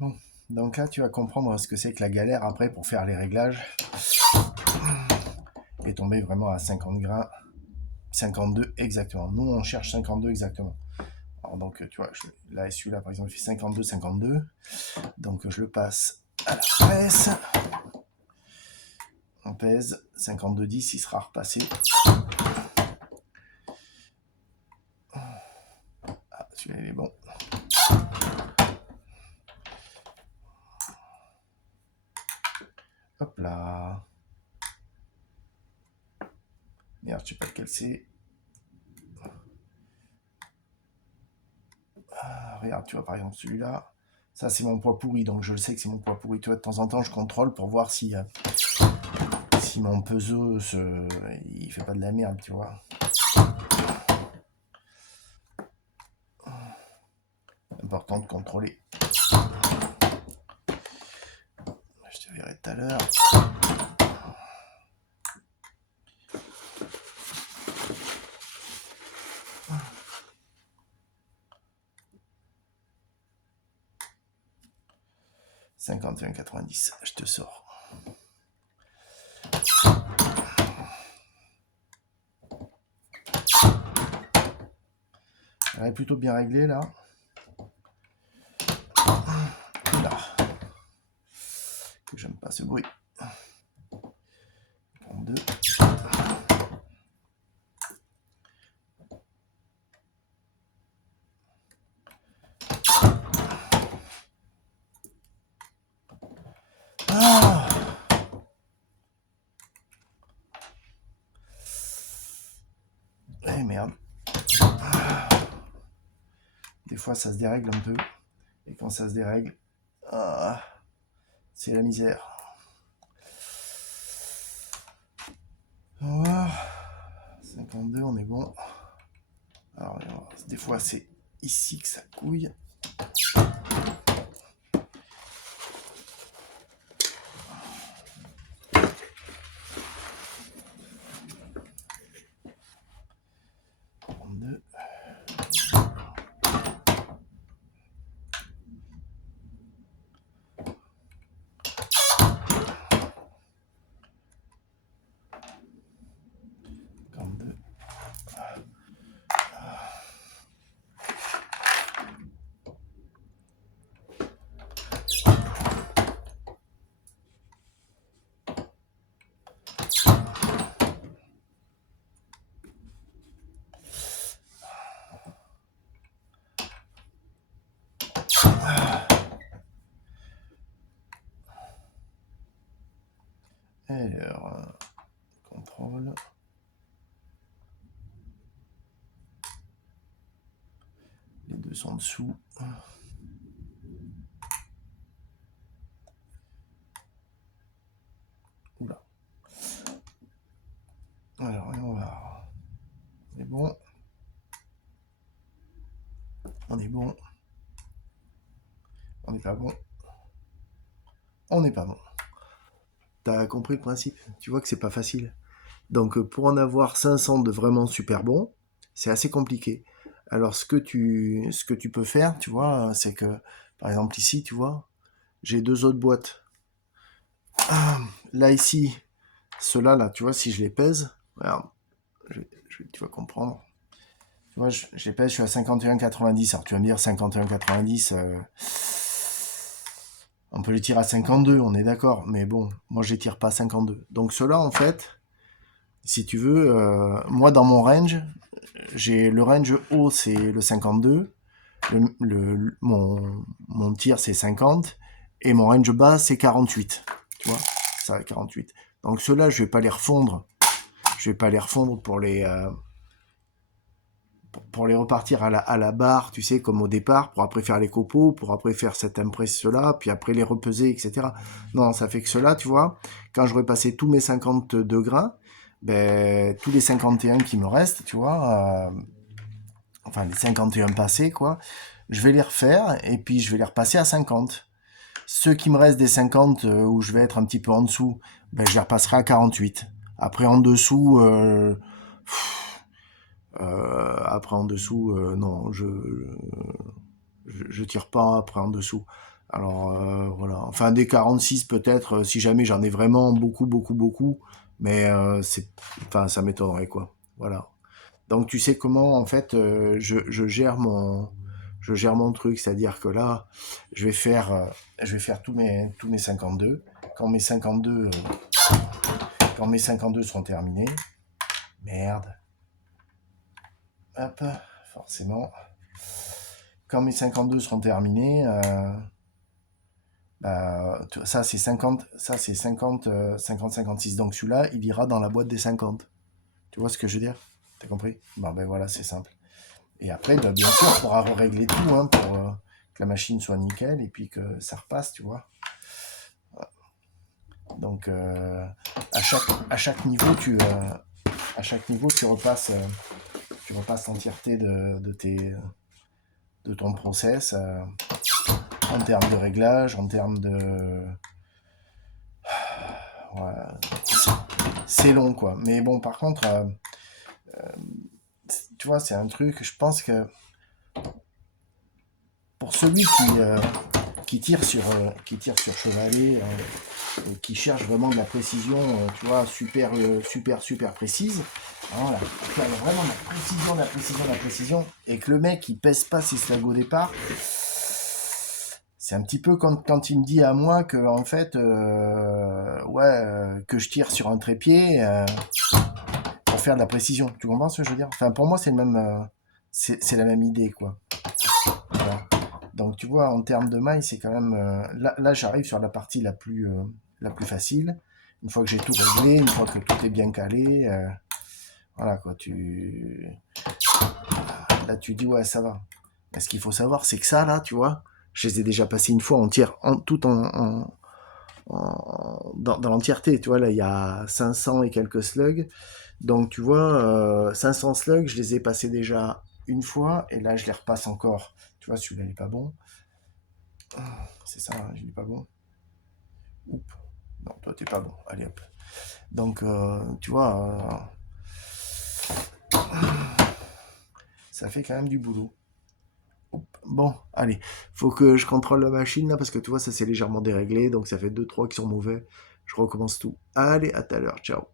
Bon, donc là, tu vas comprendre ce que c'est que la galère après pour faire les réglages et tomber vraiment à 50 grains, 52 exactement. Nous, on cherche 52 exactement. Alors donc, tu vois, là, celui-là, par exemple, il fait 52, 52. Donc, je le passe à la presse. On pèse 52, 10, il sera repassé. Ah, celui-là, il est bon. Hop là. Merde, je sais pas lequel c'est. Ah, regarde, tu vois, par exemple, celui-là. Ça, c'est mon poids pourri, donc je le sais que c'est mon poids pourri. Tu vois, de temps en temps, je contrôle pour voir si mon peseux, il fait pas de la merde, tu vois. Important de contrôler. Je te verrai tout à l'heure. « 51,90, je te sors. Elle est plutôt bien réglée là. Là. Que j'aime pas ce bruit. 32. Ah, eh merde. Des fois ça se dérègle un peu. Et quand ça se dérègle, c'est la misère. Voilà. 52, on est bon. Alors, des fois c'est ici que ça couille. Alors, contrôle. Les deux sont en dessous. Oula. Alors, on va voir. On est bon. On est bon. On n'est pas bon. On n'est pas bon. T'as compris le principe? Tu vois que c'est pas facile. Donc pour en avoir 500 de vraiment super bons, c'est assez compliqué. Alors ce que tu peux faire, tu vois, c'est que par exemple ici, tu vois, j'ai deux autres boîtes. Là ici, ceux-là, là, tu vois, si je les pèse, regarde, tu vas comprendre. Tu vois, je les pèse, je suis à 51,90. Alors tu vas me dire 51,90, on peut les tirer à 52, on est d'accord. Mais bon, moi je les tire pas à 52. Donc ceux-là, en fait, si tu veux, moi dans mon range, j'ai le range haut, c'est le 52. Mon tir, c'est 50. Et mon range bas, c'est 48. Tu vois, ça, 48. Donc ceux-là, je vais pas les refondre. Je vais pas les refondre pour les repartir à la barre, tu sais, comme au départ, pour après faire les copeaux, pour après faire cette impression-là, puis après les repeser, etc. Non, ça fait que cela, tu vois, quand j'aurai passé tous mes 52 grains, ben, tous les 51 qui me restent, tu vois, enfin les 51 passés, quoi, je vais les refaire, et puis je vais les repasser à 50. Ceux qui me restent des 50 où je vais être un petit peu en dessous, ben, je les repasserai à 48. Après en dessous, après en dessous, non, je tire pas après en dessous. Alors, voilà. Enfin, des 46 peut-être, si jamais j'en ai vraiment beaucoup, beaucoup, beaucoup. Mais enfin, ça m'étonnerait, quoi. Voilà. Donc, tu sais comment, en fait, je gère mon truc. C'est-à-dire que là, je vais faire, euh, je vais faire tous mes 52. Quand mes 52, euh, quand mes 52 seront terminés, merde, hop, forcément. Quand mes 52 seront terminés, bah, ça c'est 50, ça c'est 50, 50, 56. Donc celui-là, il ira dans la boîte des 50. Tu vois ce que je veux dire? T'as compris? Bon, ben voilà, c'est simple. Et après, bah, bien sûr, il faudra régler tout hein, pour que la machine soit nickel et puis que ça repasse, tu vois. Donc à chaque niveau, à chaque niveau, tu repasses l'entièreté de ton process en termes de réglage, en termes de... Ouais, c'est long, quoi. Mais bon, par contre, tu vois, c'est un truc, je pense que pour celui qui tire sur chevalet, qui cherche vraiment de la précision, tu vois, super, super, super précise, voilà, qui a vraiment de la précision, de la précision, et que le mec, il pèse pas ses slags au départ, c'est un petit peu comme quand il me dit à moi que, en fait, ouais, que je tire sur un trépied pour faire de la précision. Tu comprends ce que je veux dire? Enfin, pour moi, c'est le même, c'est la même idée, quoi. Voilà. Donc tu vois, en termes de maille, c'est quand même... là, j'arrive sur la partie la plus facile. Une fois que j'ai tout réglé, une fois que tout est bien calé, voilà quoi, là tu dis ouais ça va. Mais ce qu'il faut savoir, c'est que ça là, tu vois, je les ai déjà passés une fois entière, tout dans l'entièreté. Tu vois, là il y a 500 et quelques slugs. Donc tu vois, 500 slugs, je les ai passés déjà une fois, et là je les repasse encore. Tu vois, celui-là il est pas bon. C'est ça, hein, il est pas bon. Oups. Non, toi, t'es pas bon. Allez, hop. Donc, tu vois, ça fait quand même du boulot. Bon, allez, faut que je contrôle la machine là parce que tu vois, ça c'est légèrement déréglé, donc ça fait deux trois qui sont mauvais. Je recommence tout. Allez, à tout à l'heure, ciao.